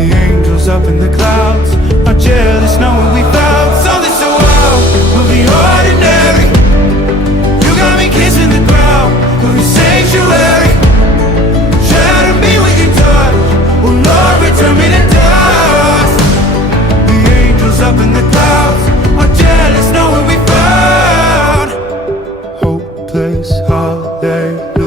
angels up in the clouds are jealous knowing we found something so wild of the ordinary. You got me kissing the ground of your sanctuary. Shatter me with your touch, oh Lord, return me to dust. The angels up in the clouds are jealous knowing we found hopeless holiday.